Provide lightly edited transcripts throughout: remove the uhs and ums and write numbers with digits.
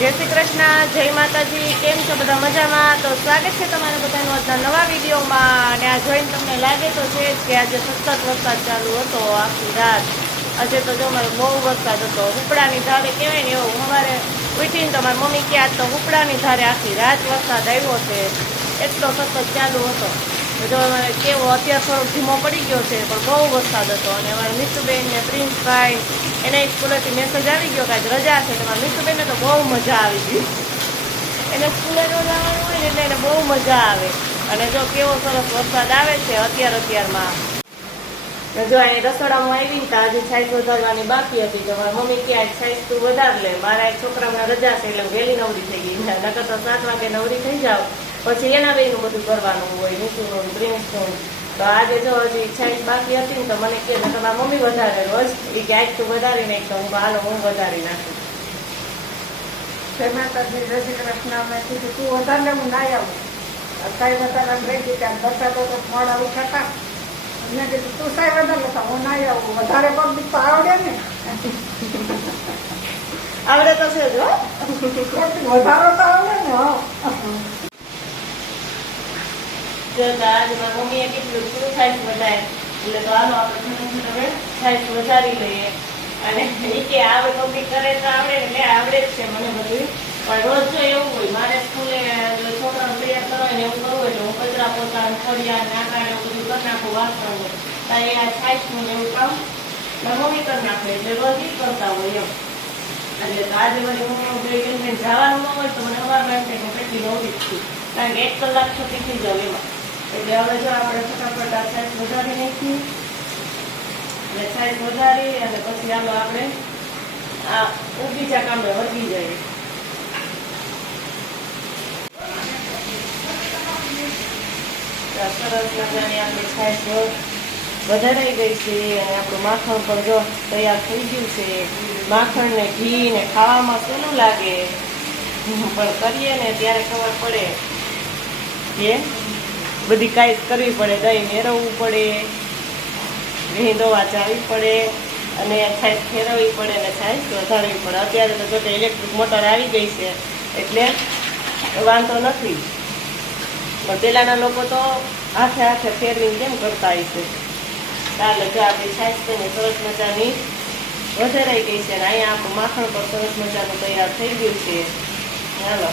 જય શ્રી કૃષ્ણ, જય માતાજી. કેમ છો બધા? મજામાં? તો સ્વાગત છે તમારા બધાનું આજના નવા વિડીયોમાં. અને આ જોઈને તમને લાગે તો છે કે આજે સતત વરસાદ ચાલુ હતો આખી રાત. આજે તો જો મારે બહુ વરસાદ હતો, ઉપડાની ધારે કહેવાય ને એવું. અમારે ઉઠીને તો મારી મમ્મી કે આજ તો ઉપડાની ધારે આખી રાત વરસાદ આવ્યો છે, એટલો સતત ચાલુ હતો. જો અમારે કેવો અત્યારે થોડોક ધીમો પડી ગયો છે, પણ બહુ વરસાદ હતો. અને અમારા મીતુબેન ને પ્રિન્સભાઈ એના સ્કૂલેથી મેસેજ આવી ગયો કે આજ રજા છે. તમારા મીતુબેનને તો બહુ મજા આવી ગઈ. એને સ્કૂલે ન જવાનું હોય ને એટલે એને બહુ મજા આવે. અને જો કેવો સરસ વરસાદ આવે છે અત્યારમાં. જો અહીં રસોડામાં આવી ને આજે છાશ વધારવાની બાકી હતી. તો મારા મમ્મી કે આજ છાશ તું વધાર લે, મારા એક છોકરામાં રજા છે એટલે વહેલી નવરી થઈ ગઈ. નકર તો 7 વાગે નવરી થઈ જાવ, પછી એના બેનું બધું કરવાનું હોય, મીઠું પ્રિન્સનું. તો આજે જો હજી છાશ બાકી હતી ને તો મને કે તમારા મમ્મી વધારે રોજ એ કે આજ તું વધારી નાખ. તો હું હાલો હું વધારી નાખું. માતાજી જય શ્રી કૃષ્ણ. મેં કીધું તું વધારે હું ના આવું. સાહેબ વધારે રહી ગઈ ત્યાં વરસાદ તો મોડા ઉઠાતા. મેં કીધું તું સાહેબ વધારે લેતા હું ના આવું. વધારે પબ્લિક તો આવડે ને, આવડે તો છે જો વધારો તો આવડે ને. આજે મારા મમ્મીએ કીધું શું છાશ વધારે, એટલે તો હાલો આપણે હવે છાશ વધારી લઈએ. અને એ કે આવે પબ્લિક કરે તો આવડે, એટલે આવડે જ છે મને બધું. પણ રોજ જો એવું હોય મારે સ્કૂલે છોકરાને તૈયાર કરવા ને એવું કરવું એટલે હું કચરા પોતા ફળિયા નાકા એવું બધું કરી નાખું, વાસણ ત્યાં આ છાશનું ને એવું કામ મારી મમ્મી કરી નાખે, એટલે રોજ એ કરતા હોય એમ. એટલે તો આજે મારી મમ્મી જવાનું ન હોય તો મને સવારમાં એમ થાય હું કેટલી નવરી જ છું, કારણ કે 1 કલાક છૂટી થઈ જાવ એમાં. એટલે હવે જો આપણે ફટાફટ આ છાશ વધારી નાખીએ. એટલે છાશ વધારી અને પછી હાલો આપણે આ બીજા કામે વધી જઈએ. સરસ મજાની આપણી છાશ વધારાઈ ગઈ છે અને આપણું માખણ પણ જો તૈયાર થઈ ગયું છે. માખણ ને ઘી ને ખાવામાં સહેલું લાગે, પણ કરીએ ને ત્યારે ખબર પડે કે બધી કાંઈ કરવી પડે. દહીં મેળવવું પડે, ઘી દવા ચાવી પડે અને છાશ ફેરવવી પડે અને છાશ વધારવી પડે. અત્યારે તો જો ઇલેક્ટ્રિક મોટર આવી ગઈ છે એટલે વાંધો નથી, પણ પહેલાંના લોકો તો હાથે હાથે ફેરવીને કેમ કરતા હશે. ચાલે જો આપણી છાશ છે ને સરસ મજાની વધારાઈ ગઈ છે. અને અહીંયા આપણું માખણ પણ સરસ મજાનું તૈયાર થઈ ગયું છે. ચાલો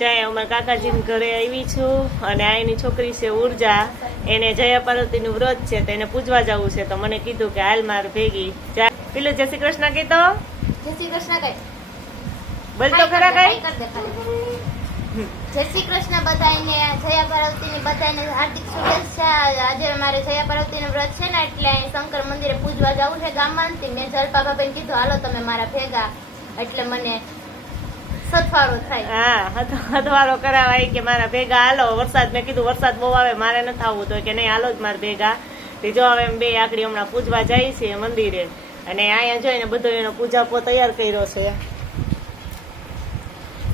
ચાય અમારા કાકાજીને ઘરે આવી છું અને આ એની છોકરી છે ઉર્જા, એને જયા પાર્વતીનું વ્રત છે તો એને પૂજવા જવું છે. તો મને કીધું કે હાલ માર ભેગી જા. પેલું જય શ્રી કૃષ્ણ કીધો, જય શ્રી કૃષ્ણ કઈ બોલ તો ખરા કઈ. જય શ્રી કૃષ્ણ બધાને, જયા પાર્વતીની બધાને હાર્દિક શુભેચ્છા. આજે અમારે જયા પાર્વતીનું વ્રત છે ને એટલે શંકર મંદિરે પૂજવા જવું છે ગામમાંથી. મેં જલપા બાબાને કીધું હાલો તમે મારા ભેગા, એટલે મને સથવારો થાય. હા, હથવારો કરાવાય કે મારા ભેગા હાલો. વરસાદ મેં કીધું વરસાદ બહુ આવે મારે નથી આવવું, તો કે નહીં હાલો જ મારા ભેગા. જો હવે એમ બે આકડી હમણાં પૂજવા જાય છે મંદિરે. અને અહીંયા જોઈને બધો એનો પૂજાપો તૈયાર કર્યો છે.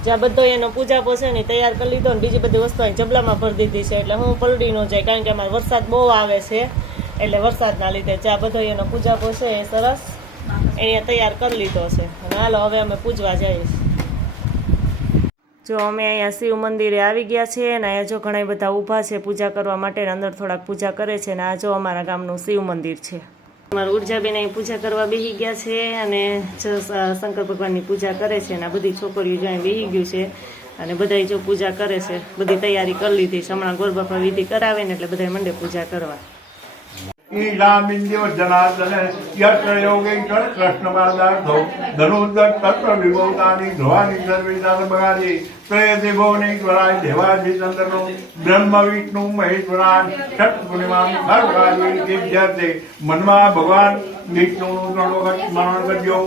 જ્યાં બધો એનો પૂજાપો છે ને તૈયાર કરી લીધો ને બીજી બધી વસ્તુ અહીં જબલામાં ભરી દીધી છે, એટલે હું પલળી ન જાય, કારણ કે અમારે વરસાદ બહુ આવે છે એટલે વરસાદના લીધે જ્યાં બધો એનો પૂજાપો છે એ સરસ અહીંયા તૈયાર કરી લીધો છે. અને હાલો હવે અમે પૂજવા જઈએ. જો અમે અહીંયા શિવ મંદિરે આવી ગયા છીએ અને અહીંયા જો ઘણા બધા ઊભા છે પૂજા કરવા માટે, અંદર થોડાક પૂજા કરે છે. અને આ જો અમારા ગામનું શિવ મંદિર છે. અમારા ઉર્જાબેન અહીં પૂજા કરવા બેસી ગયા છે અને શંકર ભગવાનની પૂજા કરે છે. અને આ બધી છોકરીઓ જો અહીં બેસી ગયું છે અને બધા જો પૂજા કરે છે, બધી તૈયારી કરી લીધી છે. હમણાં ગોરબાપા વિધિ કરાવે ને એટલે બધા મંડે પૂજા કરવા. ईलामिन्द्यो जनार्दन यत्र योगेश्वर कृष्णपादार्थो धनुर्धर तत्र विभूतानि ध्रुवानि सर्वेदान बगारी त्रयते भुवनेश्वराय देवाधिचन्द्रनो ब्रह्म विष्णु महेश्वरान षट् पूर्णिमां सर्वकार्येण सिद्ध्यर्थे મનમાં ભગવાન વિષ્ણુનું 3 વખત સ્મરણ કરજો.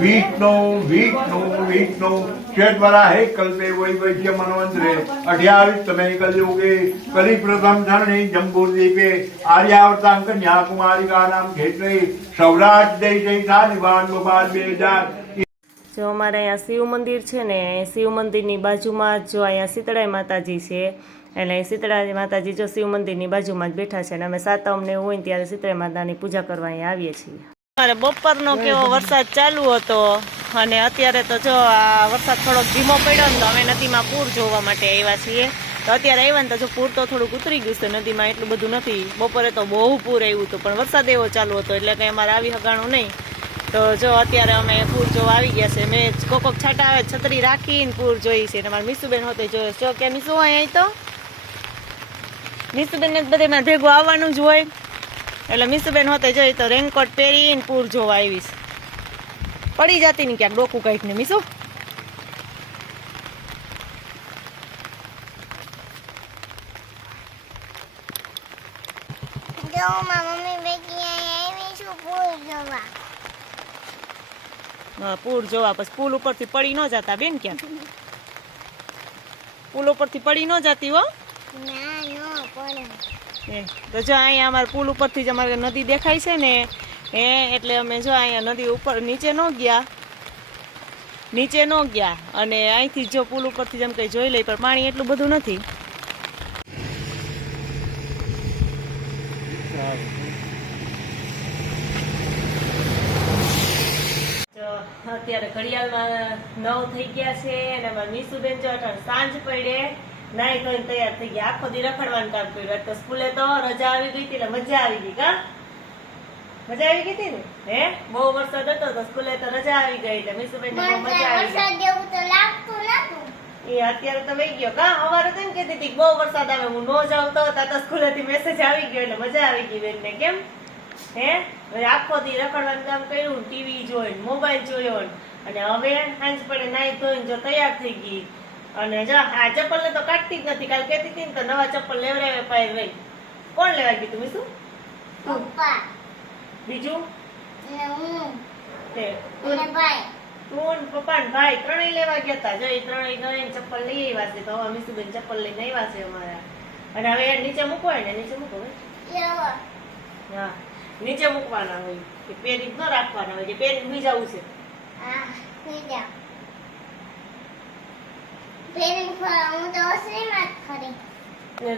વિષ્ણુ વિષ્ણુ વિષ્ણુ શ્વેતવરાહે કલ્પે વૈવૈશ્ય મન્વંતરે 28 તમે કલયુગે કલિ પ્રથમ ધરણી જંબૂદ્વીપે આર્યાવર્તાં કન્યાકુમારિકાનામ ક્ષેત્રે સૌરાષ્ટ્ર દેશા નિવાન ગોપાલ 2000. જો અમારે અહીંયા શિવ મંદિર છે ને, શિવ મંદિરની બાજુમાં જો અહીંયા શીતળાઈ માતાજી છે, એટલે શીતળા માતાજી જો શિવ મંદિરની બાજુમાં જ બેઠા છે. અને અમે સાતમને એવું હોય ને ત્યારે શીતળા માતાની પૂજા કરવા અહીંયા આવીએ છીએ. મારે બપોરનો કેવો વરસાદ ચાલુ હતો અને અત્યારે તો જો આ વરસાદ થોડોક ધીમો પડ્યો ને તો અમે નદીમાં પૂર જોવા માટે આવ્યા છીએ. તો અત્યારે આવ્યા ને તો જો પૂર તો થોડુંક ઉતરી ગયું છે, નદીમાં એટલું બધું નથી. બપોરે તો બહુ પૂર આવ્યું હતું પણ વરસાદ એવો ચાલુ હતો એટલે કંઈ અમારે આવી હગાણું નહીં. તો જો અત્યારે અમે પૂર જોવા આવી ગયા છે. મેં કોકોક છાંટા આવે છત્રી રાખીને પૂર જોઈ છે. મારા મીસુબેન હોતે જોયો છો કે મીસુ અહીં તો મીસુબેન ને બધે મારે ભેગું આવવાનું જ હોય એટલે મીસુબેન હોતે જોઈ તો રેનકોટ પહેરીને પૂર જોવા આવીશ. પડી જતી ને ક્યાંક ડોકું કઈક ને મીસુ. પૂર જોવા પછી પુલ ઉપરથી પડી ન જતા બેન, ક્યાં પુલ ઉપરથી પડી ન જતી હો. તો જો અહીંયા અમારે પુલ ઉપરથી જ અમારે નદી દેખાય છે ને એટલે અમે જો અહીંયા નદી ઉપર નીચે ન ગયા અને અહીંથી જો પુલ ઉપરથી જેમ કંઈ જોઈ લઈ પણ પાણી એટલું બધું નથી. અત્યારે ઘડિયાળમાં 9 થઈ ગયા છે અને અમારે મીસુબેન જો સાંજ પડે નાઈ ધોઈને તૈયાર થઈ ગયા. આખો દી રખડવાનું કામ કર્યું. તો સ્કૂલે તો રજા આવી ગઈ હતી એટલે મજા આવી ગઈ. કા મજા આવી ગઈ હતી ને? હે બહુ વરસાદ હતો તો સ્કૂલે તો રજા આવી ગઈ એટલે મીસુબેન ને બહુ મજા આવી ગઈ. એ અત્યારે તો વહી ગયો. કા અમારે તો એમ કહેતી હતી બહુ વરસાદ આવે હું ન જાઉં તો સ્કૂલે થી મેસેજ આવી ગયો એટલે મજા આવી ગઈ બેન ને. કેમ હે આખો દી રખડવાનું કામ કર્યું, ટીવી જોઈને મોબાઈલ જોયો અને હવે સાંજ પડે નાઈ ધોઈને જો તૈયાર થઈ ગઈ. અને જો આ ચપ્પલ ને તો કાઢતી જ નથી. કાલ કહેતી હતી ને તો નવા ચપ્પલ લેવડાવે પાય ભાઈ. કોણ લેવા ગયું તું મીસુ? બીજું તું પપ્પા ને ભાઈ ત્રણેય લેવા ગયા હતા. જો એ ત્રણેય ગઈને ચપ્પલ લઈ આવ્યા છે. તો હવે મીસુબેન ચપ્પલ લઈને આવ્યા છે અમારા. અને હવે નીચે મૂકવાય ને નીચે મૂકો હા નીચે મૂકવાના હોય કે પેરી ન રાખવાના હોય કે પેરી ભી જવું છે.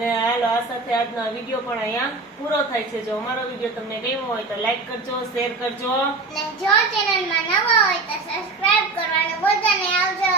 હાલો આ સાથે આજનો વિડીયો પણ અહીંયા પૂરો થાય છે. જો અમારો વિડીયો તમને ગમ્યો હોય તો લાઈક કરજો, શેર કરજો અને જો ચેનલમાં નવા હોય તો સબસ્ક્રાઇબ કરવાનું ભૂલતા નહીં. આવજો.